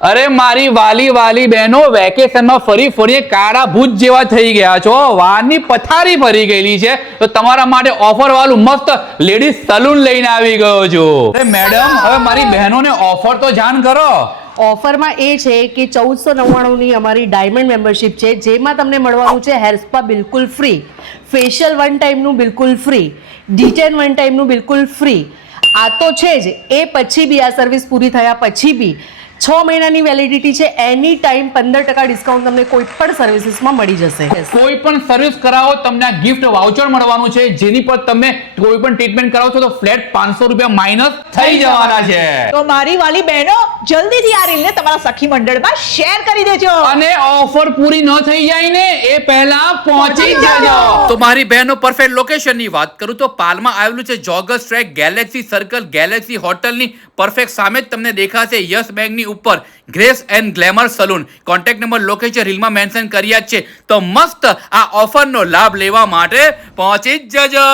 અરે મારી વાલી વાલી બહેનો, વેકેશનમાં ફરી ફરી કાળા ભૂત જેવા થઈ ગયા છો, વાળની પથારી ભરી ગયેલી છે, તો તમારા માટે ઓફર વાળું મસ્ત લેડીઝ સલૂન લઈને આવી ગયો છું. અરે મેડમ, હવે મારી બહેનોને ઓફર તો જાણ કરો. ઓફરમાં એ છે કે 1499ની અમારી ડાયમંડ મેમ્બરશિપ છે, જેમાં તમને મળવાનું છે હેર સ્પા બિલકુલ ફ્રી, ફેશિયલ વન ટાઈમનું બિલકુલ ફ્રી, ડિટેન વન ટાઈમનું બિલકુલ ફ્રી. આ તો છે જ. એ પછી બી આ સર્વિસ પૂરી થયા પછી બી 6 મહિનાની વેલિડિટી છે. એની ટાઈમ 15% ડિસ્કાઉન્ટ તમને કોઈ પણ સર્વિસીસમાં મળી જશે. કોઈ પણ સર્વિસ કરાવો તમને ગિફ્ટ વાઉચર મળવાનું છે, જેની પર તમે કોઈ પણ ટ્રીટમેન્ટ કરાવો છો તો ફ્લેટ 500 રૂપિયા માઇનસ થઈ જવાના છે. તો મારી વાલી બહેનો, જલ્દીથી આ રીલને તમારા સખી મંડળમાં શેર કરી દેજો અને ઓફર પૂરી ન થઈ જાય ને એ પહેલા પહોંચી જજો. તો મારી બહેનો, પરફેક્ટ લોકેશનની વાત કરું તો પાલમાં આવેલું છે joggers track, galaxy circle, galaxy હોટલની પરફેક્ટ સામે જ તમને દેખાશે યસ બેંકની ઉપર grace and glamour salon. Contact number, location રીલમાં મેન્શન કર્યા જ છે. તો મસ્ત આ ઓફરનો લાભ લેવા માટે પહોંચી જ જજો.